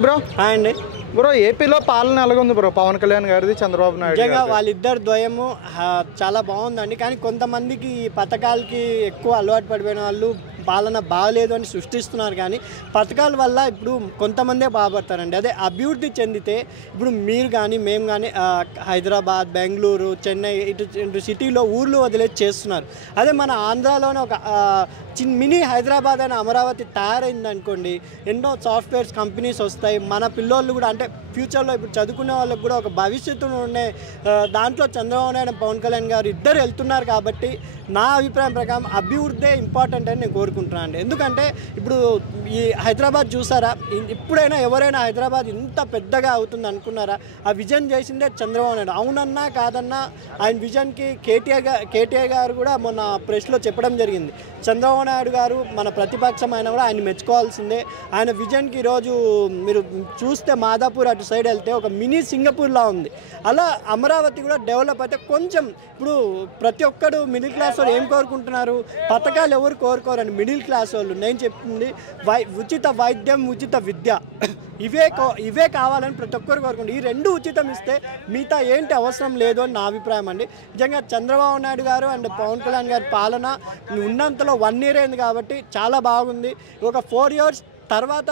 Bro hi అండి bro ఏపీలో పాలన ఎలాగుంది బ్రో పవన్ కళ్యాణ్ గారిది చంద్రబాబు నాయుడు నిజంగా వాళ్ళిద్దరు ద్వయము చాలా బాగుందండి. కానీ కొంతమందికి ఈ పథకాలకి ఎక్కువ అలవాటు పడిపోయిన వాళ్ళు పాలన బాగలేదు అని సృష్టిస్తున్నారు. కానీ పథకాల వల్ల ఇప్పుడు కొంతమందే బాగుపడతారండి. అదే అభివృద్ధి చెందితే ఇప్పుడు మీరు కానీ మేము కానీ హైదరాబాద్, బెంగళూరు, చెన్నై ఇటు సిటీలో ఊర్లు వదిలేసి చేస్తున్నారు. అదే మన ఆంధ్రాలోనే ఒక మినీ హైదరాబాద్ అని అమరావతి తయారైంది అనుకోండి, ఎన్నో సాఫ్ట్వేర్స్ కంపెనీస్ వస్తాయి. మన పిల్లోళ్ళు కూడా అంటే ఫ్యూచర్లో ఇప్పుడు చదువుకునే వాళ్ళకి కూడా ఒక భవిష్యత్తును ఉండే దాంట్లో చంద్రబాబు నాయుడు, పవన్ కళ్యాణ్ గారు ఇద్దరు వెళ్తున్నారు. కాబట్టి నా అభిప్రాయం ప్రకారం అభివృద్ధి ఇంపార్టెంట్ అని నేను కోరుకుంటున్నాను అండి. ఎందుకంటే ఇప్పుడు ఈ హైదరాబాద్ చూసారా, ఇప్పుడైనా ఎవరైనా హైదరాబాద్ ఇంత పెద్దగా అవుతుంది అనుకున్నారా? ఆ విజన్ చేసిందే చంద్రబాబు నాయుడు. అవునన్నా కాదన్నా ఆయన విజన్కి కేటీఆర్ గారు కూడా మొన్న ప్రెస్లో చెప్పడం జరిగింది. చంద్రబాబు నాయుడు గారు మన ప్రతిపక్షం అయినా కూడా ఆయన మెచ్చుకోవాల్సిందే. ఆయన విజన్కి ఈరోజు మీరు చూస్తే మాదాపూర్ అటు సైడ్ వెళ్తే ఒక మినీ సింగపూర్లా ఉంది. అలా అమరావతి కూడా డెవలప్ అయితే కొంచెం ఇప్పుడు ప్రతి ఒక్కరు మిడిల్ క్లాస్ వాళ్ళు ఏం కోరుకుంటున్నారు? పథకాలు ఎవరు కోరుకోరండి, మిడిల్ క్లాస్ వాళ్ళు. నేను చెప్తుంది ఉచిత వైద్యం, ఉచిత విద్య ఇవే కావాలని ప్రతి ఒక్కరు కోరుకుంటారు. ఈ రెండు ఉచితం ఇస్తే మిగతా ఏంటి అవసరం లేదు అని నా అభిప్రాయం అండి. నిజంగా చంద్రబాబు నాయుడు గారు అండ్ పవన్ కళ్యాణ్ గారి పాలన ఉన్నంతలో 1 year అయింది కాబట్టి చాలా బాగుంది. ఒక 4 years తర్వాత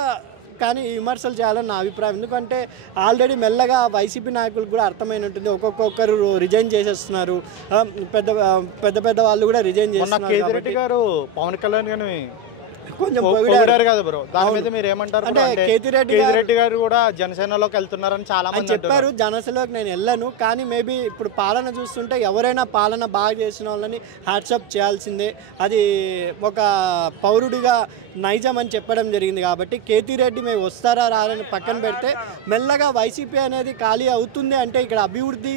కానీ విమర్శలు చేయాలని నా అభిప్రాయం. ఎందుకంటే ఆల్రెడీ మెల్లగా వైసీపీ నాయకులకు కూడా అర్థమైన ఉంటుంది. ఒక్కొక్కరు రిజైన్ చేసేస్తున్నారు. పెద్ద వాళ్ళు కూడా రిజైన్ చేస్తున్నారు. కేతిరెడ్డి గారు పవన్ కళ్యాణ్ గారిని కొంచెం పొగిడారు కదా బ్రో, దాని మీద మీరు ఏమంటారు? అంటే కేతిరెడ్డి గారు కూడా జనసేనలోకి వెళ్తున్నారని చాలా మంది చెప్పారు. జనసేనలోకి నేను వెళ్ళాను, కానీ మేబీ ఇప్పుడు పాలన చూస్తుంటే ఎవరైనా పాలన బాగా చేసిన వాళ్ళని హ్యాట్సప్ చేయాల్సిందే. అది ఒక పౌరుడిగా నైజం అని చెప్పడం జరిగింది. కాబట్టి కేతిరెడ్డి మేము వస్తారా రాలని పక్కన పెడితే మెల్లగా వైసీపీ అనేది ఖాళీ అవుతుంది అంటే ఇక్కడ అభివృద్ధి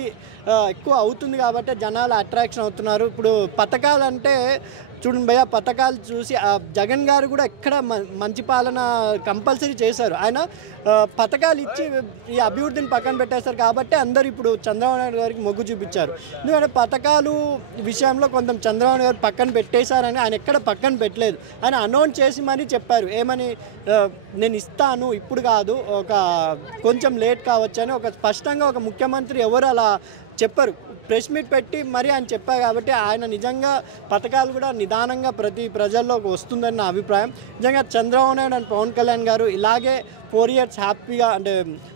ఎక్కువ అవుతుంది కాబట్టి జనాలు అట్రాక్షన్ అవుతున్నారు. ఇప్పుడు పథకాలు అంటే చూడండి భయ్య, పథకాలు చూసి జగన్ గారు కూడా ఎక్కడ మంచి పాలన కంపల్సరీ చేశారు. ఆయన పథకాలు ఇచ్చి ఈ అభివృద్ధిని పక్కన పెట్టేశారు కాబట్టి అందరు ఇప్పుడు చంద్రబాబు నాయుడు గారికి మొగ్గు చూపించారు. ఎందుకంటే పథకాలు విషయంలో కొంచెం చంద్రబాబు నాయుడు గారు పక్కన పెట్టేశారని ఆయన ఎక్కడ పక్కన పెట్టలేదు. ఆయన అనౌన్స్ చేసి మరీ చెప్పారు. ఏమని? నేను ఇస్తాను, ఇప్పుడు కాదు, ఒక కొంచెం లేట్ కావచ్చు అని ఒక స్పష్టంగా ఒక ముఖ్యమంత్రి ఎవరు అలా చెప్పారు. ప్రెస్ మీట్ పెట్టి మరీ ఆయన చెప్పారు. కాబట్టి ఆయన నిజంగా పథకాలు కూడా నిదానంగా ప్రతి ప్రజల్లోకి వస్తుందని నా అభిప్రాయం. నిజంగా చంద్రబాబు నాయుడు అండ్ పవన్ కళ్యాణ్ గారు ఇలాగే 4 years హ్యాపీగా అంటే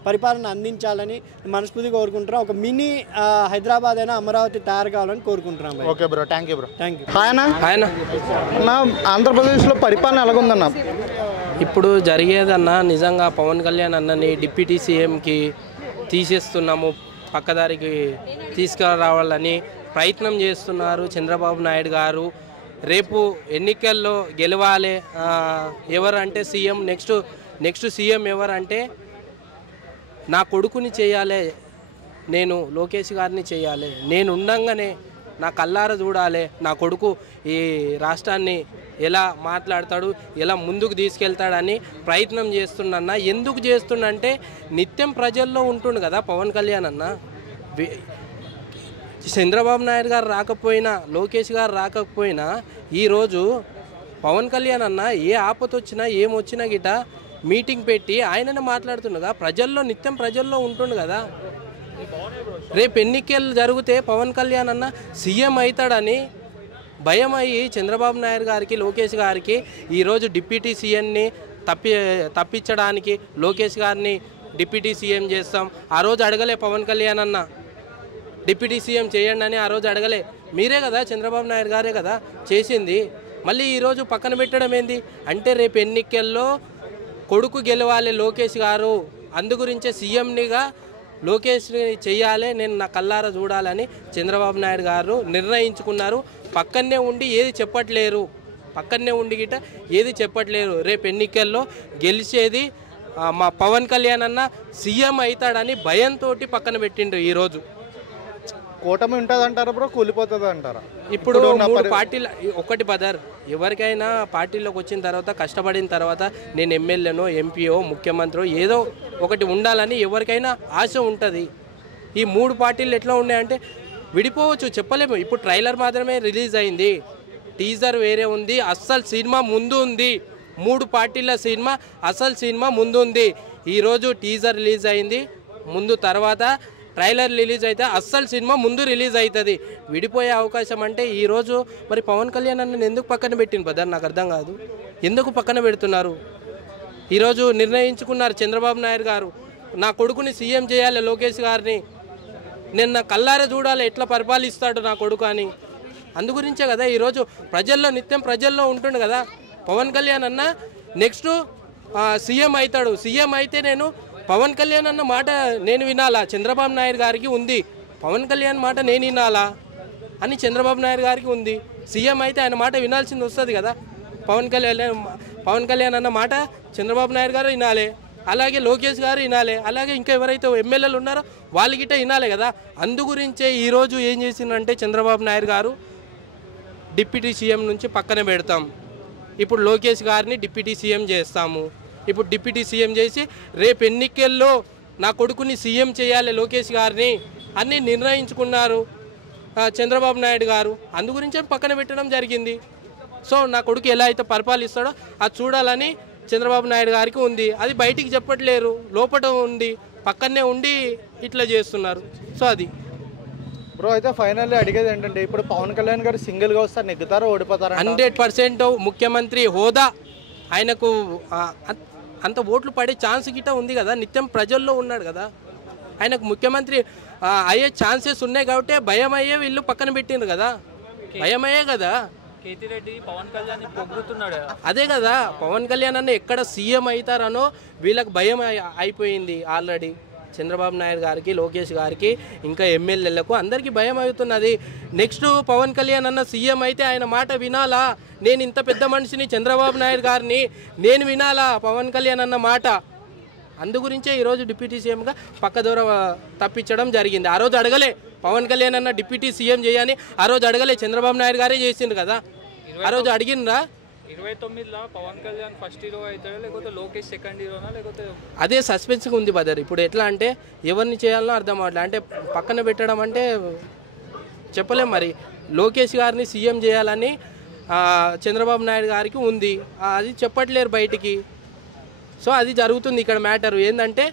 పరిపాలన అందించాలని మనస్ఫూర్తిగా కోరుకుంటున్నాం. ఒక మినీ హైదరాబాద్ అయినా అమరావతి తయారు కావాలని కోరుకుంటున్నాం. Okay bro, thank you bro. Thank you. ఆయన ఆంధ్రప్రదేశ్లో పరిపాలన ఎలాగుందన్న? ఇప్పుడు జరిగేదన్నా నిజంగా పవన్ కళ్యాణ్ అన్నని డిప్యూటీ సీఎంకి తీసేస్తున్నాము, పక్కదారికి తీసుకురావాలని ప్రయత్నం చేస్తున్నారు చంద్రబాబు నాయుడు గారు. రేపు ఎన్నికల్లో గెలవాలి. ఎవరంటే సీఎం నెక్స్ట్ సీఎం ఎవరంటే నా కొడుకుని చేయాలి, నేను లోకేష్ గారిని చేయాలి, నేను ఉండంగానే నా కల్లార చూడాలి, నా కొడుకు ఈ రాష్ట్రాన్ని ఎలా మాట్లాడతాడు, ఎలా ముందుకు తీసుకెళ్తాడని ప్రయత్నం చేస్తున్నా. ఎందుకు చేస్తుండంటే నిత్యం ప్రజల్లో ఉంటుండు కదా పవన్ కళ్యాణ్ అన్న. చంద్రబాబు నాయుడు గారు రాకపోయినా, లోకేష్ గారు రాకపోయినా ఈరోజు పవన్ కళ్యాణ్ అన్న ఏ ఆపత వచ్చినా ఏమొచ్చినా గిట మీటింగ్ పెట్టి ఆయననే మాట్లాడుతుండగా ప్రజల్లో నిత్యం ప్రజల్లో ఉంటుండు కదా. రేపు ఎన్నికలు జరిగితే పవన్ కళ్యాణ్ అన్న సీఎం అవుతాడని భయం అయ్యి చంద్రబాబు నాయుడు గారికి, లోకేష్ గారికి ఈరోజు డిప్యూటీ సీఎంని తప్పించడానికి లోకేష్ గారిని డిప్యూటీ సీఎం చేస్తాం. ఆ రోజు అడగలే పవన్ కళ్యాణ్ అన్న డిప్యూటీ సీఎం చేయండి అని, ఆ రోజు అడగలే. మీరే కదా, చంద్రబాబు నాయుడు గారే కదా చేసింది. మళ్ళీ ఈరోజు పక్కన పెట్టడం ఏంది అంటే రేపు ఎన్నికల్లో కొడుకు గెలవాలి లోకేష్ గారు, అందుగురించే సీఎంనిగా లోకేష్ని చెయ్యాలి, నేను నా కల్లారా చూడాలని చంద్రబాబు నాయుడు గారు నిర్ణయించుకున్నారు. పక్కనే ఉండి ఏది చెప్పట్లేరు, పక్కనే ఉండి గిట ఏది చెప్పట్లేరు. రేపు ఎన్నికల్లో గెలిచేది మా పవన్ కళ్యాణ్ అన్న సీఎం అవుతాడని భయంతో పక్కన పెట్టిండ్రు. ఈరోజు కూటమి ఉంటుంది అంటారా బ్రో, కూలిపోతుంది అంటారా? ఇప్పుడు 3 పార్టీలు ఒకటి బదర్, ఎవరికైనా పార్టీలోకి వచ్చిన తర్వాత కష్టపడిన తర్వాత నేను ఎమ్మెల్యేనో, ఎంపీఓ, ముఖ్యమంత్రి ఏదో ఒకటి ఉండాలని ఎవరికైనా ఆశ ఉంటుంది. ఈ 3 పార్టీలు ఎట్లా ఉన్నాయంటే విడిపోవచ్చు, చెప్పలేము. ఇప్పుడు ట్రైలర్ మాత్రమే రిలీజ్ అయింది, టీజర్ వేరే ఉంది, అస్సలు సినిమా ముందు ఉంది. 3 పార్టీల సినిమా అసలు సినిమా ముందుంది. ఈరోజు టీజర్ రిలీజ్ అయింది, ముందు తర్వాత ట్రైలర్ రిలీజ్ అయితే అస్సలు సినిమా ముందు రిలీజ్ అవుతుంది. విడిపోయే అవకాశం అంటే ఈరోజు మరి పవన్ కళ్యాణ్ అన్నని ఎందుకు పక్కన పెట్టింది బ్రదర్? నాకు అర్థం కాదు, ఎందుకు పక్కన పెడుతున్నారు? ఈరోజు నిర్ణయించుకున్నారు చంద్రబాబు నాయుడు గారు, నా కొడుకుని సీఎం చేయాలి, లోకేష్ గారిని నేను నా కల్లారా చూడాలి ఎట్లా పరిపాలిస్తాడు నా కొడుకు అని. అందుగురించే కదా ఈరోజు ప్రజల్లో నిత్యం ప్రజల్లో ఉంటుండు కదా పవన్ కళ్యాణ్ అన్న. నెక్స్ట్ సీఎం అవుతాడు, సీఎం అయితే నేను పవన్ కళ్యాణ్ అన్న మాట నేను వినాలా? చంద్రబాబు నాయుడు గారికి ఉంది పవన్ కళ్యాణ్ మాట నేను వినాలా అని చంద్రబాబు నాయుడు గారికి ఉంది. సీఎం అయితే ఆయన మాట వినాల్సింది వస్తుంది కదా. పవన్ కళ్యాణ్ అన్న మాట చంద్రబాబు నాయుడు గారు వినాలి, అలాగే లోకేష్ గారు వినాలి, అలాగే ఇంకా ఎవరైతే ఎమ్మెల్యేలు ఉన్నారో వాళ్ళు గిట్ట వినాలి కదా. అందుగురించే ఈరోజు ఏం చేసిందంటే చంద్రబాబు నాయుడు గారు డిప్యూటీ సీఎం నుంచి పక్కన పెడతాం, ఇప్పుడు లోకేష్ గారిని డిప్యూటీ సీఎం చేస్తాము. ఇప్పుడు డిప్యూటీ సీఎం చేసి రేపు ఎన్నికల్లో నా కొడుకుని సీఎం చేయాలి లోకేష్ గారిని అని నిర్ణయించుకున్నారు చంద్రబాబు నాయుడు గారు. అందుగురించే పక్కన పెట్టడం జరిగింది. సో నా కొడుకు ఎలా అయితే పరిపాలిస్తాడో అది చూడాలని చంద్రబాబు నాయుడు గారికి ఉంది. అది బయటికి చెప్పట్లేరు, లోపల ఉంది, పక్కనే ఉండి ఇట్లా చేస్తున్నారు. సో అది బ్రో. అయితే ఫైనల్లీ అడిగేది ఏంటంటే ఇప్పుడు పవన్ కళ్యాణ్ గారు సింగిల్గా వస్తారు, నెగ్గుతారో ఓడిపోతారా? 100% ముఖ్యమంత్రి హోదా ఆయనకు అంత ఓట్లు పడే ఛాన్స్ గిట్ట ఉంది కదా, నిత్యం ప్రజల్లో ఉన్నాడు కదా, ఆయనకు ముఖ్యమంత్రి అయ్యే ఛాన్సెస్ ఉన్నాయి కాబట్టి భయం అయ్యే వీళ్ళు పక్కన పెట్టిండ్రు కదా, భయం అయ్యే కదా. కేతిరెడ్డి పవన్ కళ్యాణ్ పొగుడుతున్నాడు, అదే కదా పవన్ కళ్యాణ్ అన్న ఎక్కడ సీఎం అవుతారనో వీళ్ళకి భయం అయిపోయింది ఆల్రెడీ. చంద్రబాబు నాయుడు గారికి, లోకేష్ గారికి, ఇంకా ఎమ్మెల్యేలకు అందరికీ భయం అవుతున్నది. నెక్స్ట్ పవన్ కళ్యాణ్ అన్న సీఎం అయితే ఆయన మాట వినాలా? నేను ఇంత పెద్ద మనిషిని చంద్రబాబు నాయుడు గారిని నేను వినాలా పవన్ కళ్యాణ్ అన్న మాట? అందుగురించే ఈరోజు డిప్యూటీ సీఎంగా పక్కదూర తప్పించడం జరిగింది. ఆ రోజు అడగలే పవన్ కళ్యాణ్ అన్న డిప్యూటీ సీఎం చేయని, ఆ రోజు అడగలే, చంద్రబాబు నాయుడు గారే చేసిండు కదా. ఆ రోజు అడిగినరా? 29లో పవన్ కళ్యాణ్ ఫస్ట్ హీరో అవుతాడో లేకపోతే లోకేష్ సెకండ్ హీరోనా లేకపోతే అదే సస్పెన్స్గా ఉంది బదర్. ఇప్పుడు ఎట్లా అంటే ఎవరిని చేయాలనో అర్థం అవ్వట్లే, అంటే పక్కన పెట్టడం అంటే చెప్పలేం. మరి లోకేష్ గారిని సీఎం చేయాలని చంద్రబాబు నాయుడు గారికి ఉంది, అది చెప్పట్లేరు బయటికి. సో అది జరుగుతుంది ఇక్కడ మ్యాటర్. ఏంటంటే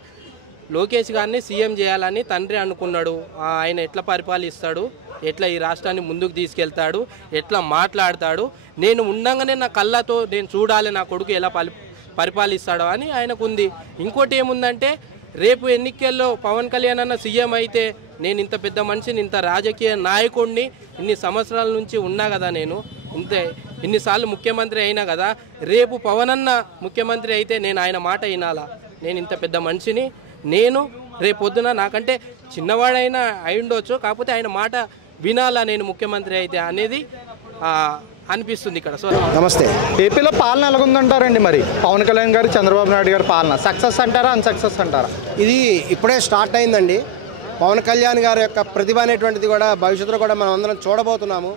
లోకేష్ గారిని సీఎం చేయాలని తండ్రి అనుకున్నాడు, ఆయన ఎట్లా పరిపాలిస్తాడు, ఎట్లా ఈ రాష్ట్రాన్ని ముందుకు తీసుకెళ్తాడు, ఎట్లా మాట్లాడతాడు, నేను ఉండగానే నా కళ్ళతో నేను చూడాలి నా కొడుకు ఎలా పరిపాలిస్తాడో అని ఆయనకు ఉంది. ఇంకోటి ఏముందంటే రేపు ఎన్నికల్లో పవన్ కళ్యాణ్ అన్న సీఎం అయితే నేను ఇంత పెద్ద మనిషిని, ఇంత రాజకీయ నాయకుడిని, ఇన్ని సంవత్సరాల నుంచి ఉన్నా కదా, నేను ఇన్నిసార్లు ముఖ్యమంత్రి అయినా కదా, రేపు పవన్ అన్న ముఖ్యమంత్రి అయితే నేను ఆయన మాట వినాలా? నేను ఇంత పెద్ద మనిషిని, నేను రేపు పొద్దున నాకంటే చిన్నవాడైనా అయి ఉండొచ్చు, కాకపోతే ఆయన మాట వినాలా నేను ముఖ్యమంత్రి అయితే అనేది అనిపిస్తుంది ఇక్కడ. సో నమస్తే. ఏపీలో పాలన ఎలాగుందంటారండి? మరి పవన్ కళ్యాణ్ గారు, చంద్రబాబు నాయుడు గారి పాలన సక్సెస్ అంటారా, అన్సక్సెస్ అంటారా? ఇది ఇప్పుడే స్టార్ట్ అయిందండి. పవన్ కళ్యాణ్ గారి యొక్క ప్రతిభ అనేటువంటిది కూడా భవిష్యత్తులో కూడా మనం అందరం చూడబోతున్నాము.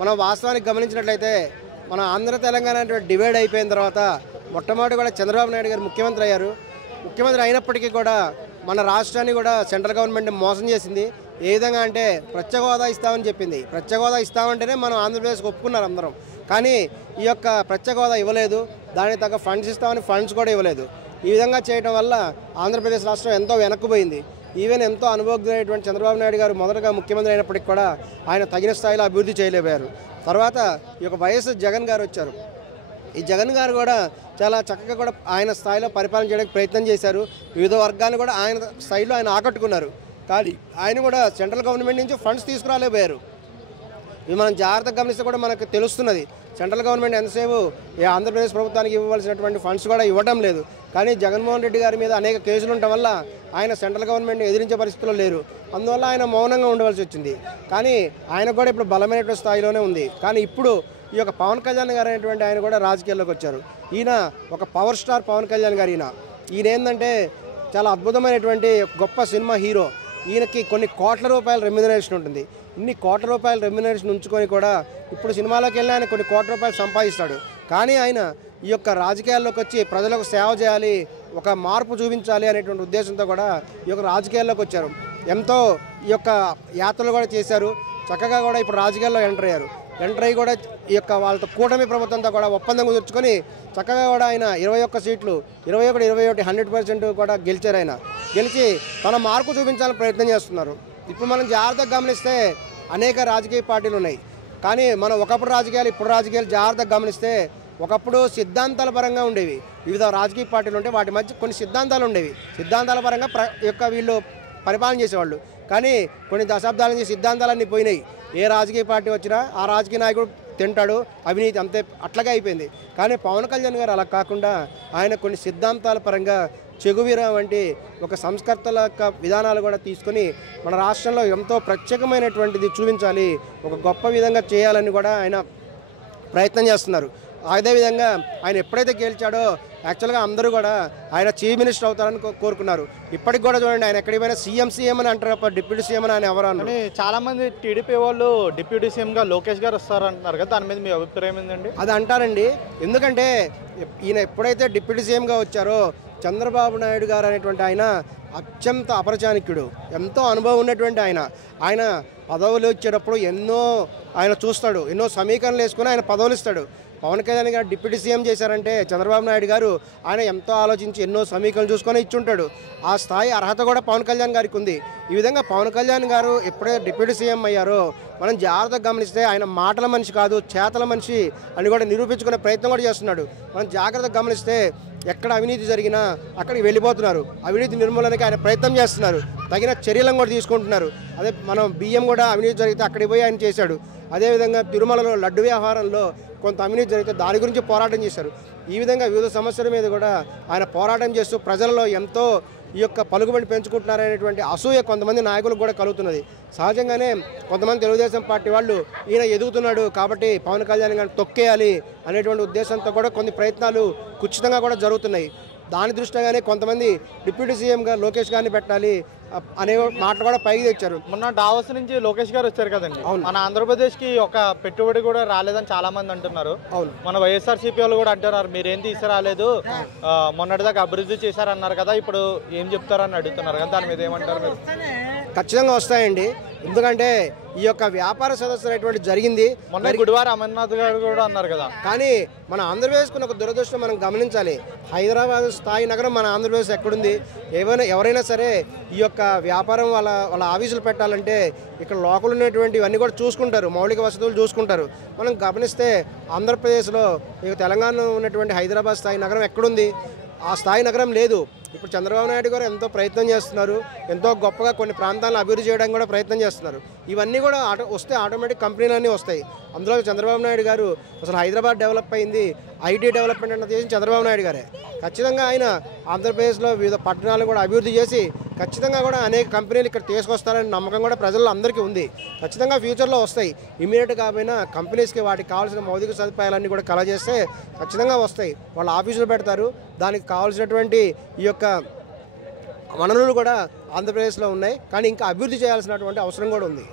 మనం వాస్తవానికి గమనించినట్లయితే మన ఆంధ్ర తెలంగాణ డివైడ్ అయిపోయిన తర్వాత మొట్టమొదటి కూడా చంద్రబాబు నాయుడు గారు ముఖ్యమంత్రి అయ్యారు. ముఖ్యమంత్రి అయినప్పటికీ కూడా మన రాష్ట్రాన్ని కూడా సెంట్రల్ గవర్నమెంట్ మోసం చేసింది. ఏ విధంగా అంటే ప్రత్యేక హోదా ఇస్తామని చెప్పింది. ప్రత్యేక హోదా ఇస్తామంటేనే మనం ఆంధ్రప్రదేశ్కి ఒప్పుకున్నారు అందరం. కానీ ఈ యొక్క ప్రత్యేక హోదా ఇవ్వలేదు, దానికి తగ్గ ఫండ్స్ ఇస్తామని ఫండ్స్ కూడా ఇవ్వలేదు. ఈ విధంగా చేయడం వల్ల ఆంధ్రప్రదేశ్ రాష్ట్రం ఎంతో వెనక్కుపోయింది. ఈవెన్ ఎంతో అనుభవజ్ఞుడైనటువంటి చంద్రబాబు నాయుడు గారు మొదటగా ముఖ్యమంత్రి అయినప్పటికీ కూడా ఆయన తగిన స్థాయిలో అభివృద్ధి చేయలేకపోయారు. తర్వాత ఈ యొక్క వైఎస్ జగన్ గారు వచ్చారు. ఈ జగన్ గారు కూడా చాలా చక్కగా కూడా ఆయన స్థాయిలో పరిపాలన చేయడానికి ప్రయత్నం చేశారు. వివిధ వర్గాన్ని కూడా ఆయన స్థాయిలో ఆయన ఆకట్టుకున్నారు. కానీ ఆయన కూడా సెంట్రల్ గవర్నమెంట్ నుంచి ఫండ్స్ తీసుకురాలేకపోయారు. ఇది మనం జాగ్రత్తగా గమనిస్తే కూడా మనకు తెలుస్తున్నది. సెంట్రల్ గవర్నమెంట్ ఎంతసేపు ఆంధ్రప్రదేశ్ ప్రభుత్వానికి ఇవ్వవలసినటువంటి ఫండ్స్ కూడా ఇవ్వడం లేదు. కానీ జగన్మోహన్ రెడ్డి గారి మీద అనేక కేసులు ఉండటం వల్ల ఆయన సెంట్రల్ గవర్నమెంట్ ఎదిరించే పరిస్థితుల్లో లేరు. అందువల్ల ఆయన మౌనంగా ఉండవలసి వచ్చింది. కానీ ఆయన కూడా ఇప్పుడు బలమైనటువంటి స్థాయిలోనే ఉంది. కానీ ఇప్పుడు ఈ యొక్క పవన్ కళ్యాణ్ గారు అనేటువంటి ఆయన కూడా రాజకీయాల్లోకి వచ్చారు. ఈయన ఒక పవర్ స్టార్ పవన్ కళ్యాణ్ గారు. ఈయన ఏంటంటే చాలా అద్భుతమైనటువంటి గొప్ప సినిమా హీరో. ఈయనకి కొన్ని కోట్ల రూపాయల రెమ్యునరేషన్ ఉంటుంది. ఇన్ని కోట్ల రూపాయల రెమ్యునరేషన్ ఉంచుకొని కూడా ఇప్పుడు సినిమాలోకి వెళ్ళి ఆయన కొన్ని కోట్ల రూపాయలు సంపాదిస్తాడు. కానీ ఆయన ఈ యొక్క రాజకీయాల్లోకి వచ్చి ప్రజలకు సేవ చేయాలి, ఒక మార్పు చూపించాలి అనేటువంటి ఉద్దేశంతో కూడా ఈ యొక్క రాజకీయాల్లోకి వచ్చారు. ఎంతో ఈ యొక్క యాత్రలు కూడా చేశారు. చక్కగా కూడా ఇప్పుడు రాజకీయాల్లో ఎంటర్ అయ్యారు. ఎంటర్ అయ్యి కూడా ఈ యొక్క వాళ్ళతో కూటమి ప్రభుత్వంతో కూడా ఒప్పందం కుదుర్చుకొని చక్కగా కూడా ఆయన 21 సీట్లు 21 100% కూడా గెలిచారు. ఆయన గెలిచి తన మార్కు చూపించాలని ప్రయత్నం చేస్తున్నారు. ఇప్పుడు మనం జాగ్రత్తగా గమనిస్తే అనేక రాజకీయ పార్టీలు ఉన్నాయి. కానీ మనం ఒకప్పుడు రాజకీయాలు ఇప్పుడు రాజకీయాలు జాగ్రత్తగా గమనిస్తే ఒకప్పుడు సిద్ధాంతాల పరంగా ఉండేవి. వివిధ రాజకీయ పార్టీలు ఉంటే వాటి మధ్య కొన్ని సిద్ధాంతాలు ఉండేవి. సిద్ధాంతాల పరంగా వీళ్ళు పరిపాలన చేసేవాళ్ళు. కానీ కొన్ని దశాబ్దాల నుంచి సిద్ధాంతాలన్నీ పోయినాయి. ఏ రాజకీయ పార్టీ వచ్చినా ఆ రాజకీయ నాయకుడు తింటాడు, అవినీతి అంతే అట్లాగే అయిపోయింది. కానీ పవన్ కళ్యాణ్ గారు అలా కాకుండా ఆయన కొన్ని సిద్ధాంతాల పరంగా చెగువీర వంటి ఒక సంస్కర్తల యొక్క విధానాలు కూడా తీసుకొని మన రాష్ట్రంలో ఎంతో ప్రత్యేకమైనటువంటిది చూపించాలి, ఒక గొప్ప విధంగా చేయాలని కూడా ఆయన ప్రయత్నం చేస్తున్నారు. అదేవిధంగా ఆయన ఎప్పుడైతే గెలిచాడో యాక్చువల్గా అందరూ కూడా ఆయన చీఫ్ మినిస్టర్ అవుతారని కోరుకున్నారు. ఇప్పటికి కూడా చూడండి, ఆయన ఎక్కడికి పోయినా సీఎం అని అంటారు, డిప్యూటీ సీఎం అని ఆయన ఎవరు అన్నారు. చాలామంది టీడీపీ వాళ్ళు డిప్యూటీ సీఎంగా లోకేష్ గారు వస్తారు అంటున్నారు కదా, దాని మీద మీ అభిప్రాయం ఏంటండి? అది అంటారండి. ఎందుకంటే ఈయన ఎప్పుడైతే డిప్యూటీ సీఎంగా వచ్చారో చంద్రబాబు నాయుడు గారు అనేటువంటి ఆయన అత్యంత అపరచానికుడు, ఎంతో అనుభవం ఉన్నటువంటి ఆయన పదవులు ఇచ్చేటప్పుడు ఎన్నో ఆయన చూస్తాడు, ఎన్నో సమీకరణలు వేసుకుని ఆయన పదవులు ఇస్తాడు. పవన్ కళ్యాణ్ గారు డిప్యూటీ సీఎం చేశారంటే చంద్రబాబు నాయుడు గారు ఆయన ఎంతో ఆలోచించి ఎన్నో సమీకరణలు చూసుకొని ఇచ్చుంటాడు. ఆ స్థాయి అర్హత కూడా పవన్ కళ్యాణ్ గారికి ఉంది. ఈ విధంగా పవన్ కళ్యాణ్ గారు ఎప్పుడైతే డిప్యూటీ సీఎం అయ్యారో మనం జాగ్రత్తగా గమనిస్తే ఆయన మాటల మనిషి కాదు, చేతల మనిషి అని కూడా నిరూపించుకునే ప్రయత్నం కూడా చేస్తున్నాడు. మనం జాగ్రత్తగా గమనిస్తే ఎక్కడ అవినీతి జరిగినా అక్కడికి వెళ్ళిపోతున్నారు. అవినీతి నిర్మూలనకి ఆయన ప్రయత్నం చేస్తున్నారు. తగిన చర్యలను కూడా తీసుకుంటున్నారు. అదే మనం బియ్యం కూడా అవినీతి జరిగితే అక్కడికి పోయి ఆయన చేశాడు. అదేవిధంగా తిరుమలలో లడ్డు వ్యవహారంలో కొంత అవినీతి జరిగితే దాని గురించి పోరాటం చేశారు. ఈ విధంగా వివిధ సమస్యల మీద కూడా ఆయన పోరాటం చేస్తూ ప్రజల్లో ఎంతో ఈ యొక్క పలుకుబడి పెంచుకుంటున్నారనేటువంటి అసూయ కొంతమంది నాయకులకు కూడా కలుగుతున్నది. సహజంగానే కొంతమంది తెలుగుదేశం పార్టీ వాళ్ళు ఈయన ఎదుగుతున్నాడు కాబట్టి పవన్ కళ్యాణ్ గారిని తొక్కేయాలి అనేటువంటి ఉద్దేశంతో కూడా కొన్ని ప్రయత్నాలు ఖచ్చితంగా కూడా జరుగుతున్నాయి. దాని దృష్ట్యాగానే కొంతమంది డిప్యూటీ సీఎంగా లోకేష్ గారిని పెట్టాలి అనే మాటలు కూడా పైకి తెచ్చారు. మొన్న డావోస్ నుంచి లోకేష్ గారు వచ్చారు కదండి, మన ఆంధ్రప్రదేశ్కి ఒక పెట్టుబడి కూడా రాలేదని చాలా మంది అంటున్నారు. అవును, మన వైఎస్ఆర్సీపీ వాళ్ళు కూడా అంటున్నారు మీరేం తీసుకురాలేదు, మొన్నటిదాకా అభివృద్ధి చేశారన్నారు కదా, ఇప్పుడు ఏం చెప్తారని అడుగుతున్నారు కదా, దాని మీద ఏమంటారు మీరు? ఖచ్చితంగా వస్తాయండి. ఎందుకంటే ఈ యొక్క వ్యాపార సదస్సు అనేటువంటి జరిగింది. మొన్న గుడివారి అమర్నాథ్ గారు కూడా అన్నారు కదా. కానీ మన ఆంధ్రప్రదేశ్కున్న ఒక దురదృష్టం మనం గమనించాలి. హైదరాబాద్ స్థాయి నగరం మన ఆంధ్రప్రదేశ్ ఎక్కడుంది? ఎవరైనా సరే ఈ యొక్క వ్యాపారం వాళ్ళ ఆఫీసులు పెట్టాలంటే ఇక్కడ లోకల్ ఉన్నటువంటి ఇవన్నీ కూడా చూసుకుంటారు, మౌలిక వసతులు చూసుకుంటారు. మనం గమనిస్తే ఆంధ్రప్రదేశ్లో ఇక తెలంగాణలో ఉన్నటువంటి హైదరాబాద్ స్థాయి నగరం ఎక్కడుంది? ఆ స్థాయి నగరం లేదు. ఇప్పుడు చంద్రబాబు నాయుడు గారు ఎంతో ప్రయత్నం చేస్తున్నారు, ఎంతో గొప్పగా కొన్ని ప్రాంతాలను అభివృద్ధి చేయడానికి కూడా ప్రయత్నం చేస్తున్నారు. ఇవన్నీ కూడా వస్తే ఆటోమేటిక్ కంపెనీలన్నీ వస్తాయి. అందులో చంద్రబాబు నాయుడు గారు అసలు హైదరాబాద్ డెవలప్ అయింది, ఐటీ డెవలప్మెంట్ అన్నది చేసి చంద్రబాబు నాయుడు గారే. ఖచ్చితంగా ఆయన ఆంధ్రప్రదేశ్లో వివిధ పట్టణాలు కూడా అభివృద్ధి చేసి ఖచ్చితంగా కూడా అనేక కంపెనీలు ఇక్కడ తీసుకొస్తారనే నమ్మకం కూడా ప్రజల్లో అందరికీ ఉంది. ఖచ్చితంగా ఫ్యూచర్లో వస్తాయి. ఇమీడియట్ కాకపోయినా కంపెనీస్కి వాటికి కావాల్సిన మౌలిక సదుపాయాలన్నీ కూడా కలగజేస్తే ఖచ్చితంగా వస్తాయి. వాళ్ళు ఆఫీసులు పెడతారు, దానికి కావాల్సినటువంటి ఈ యొక్క వనరులు కూడా ఆంధ్రప్రదేశ్లో ఉన్నాయి. కానీ ఇంకా అభివృద్ధి చేయాల్సినటువంటి అవసరం కూడా ఉంది.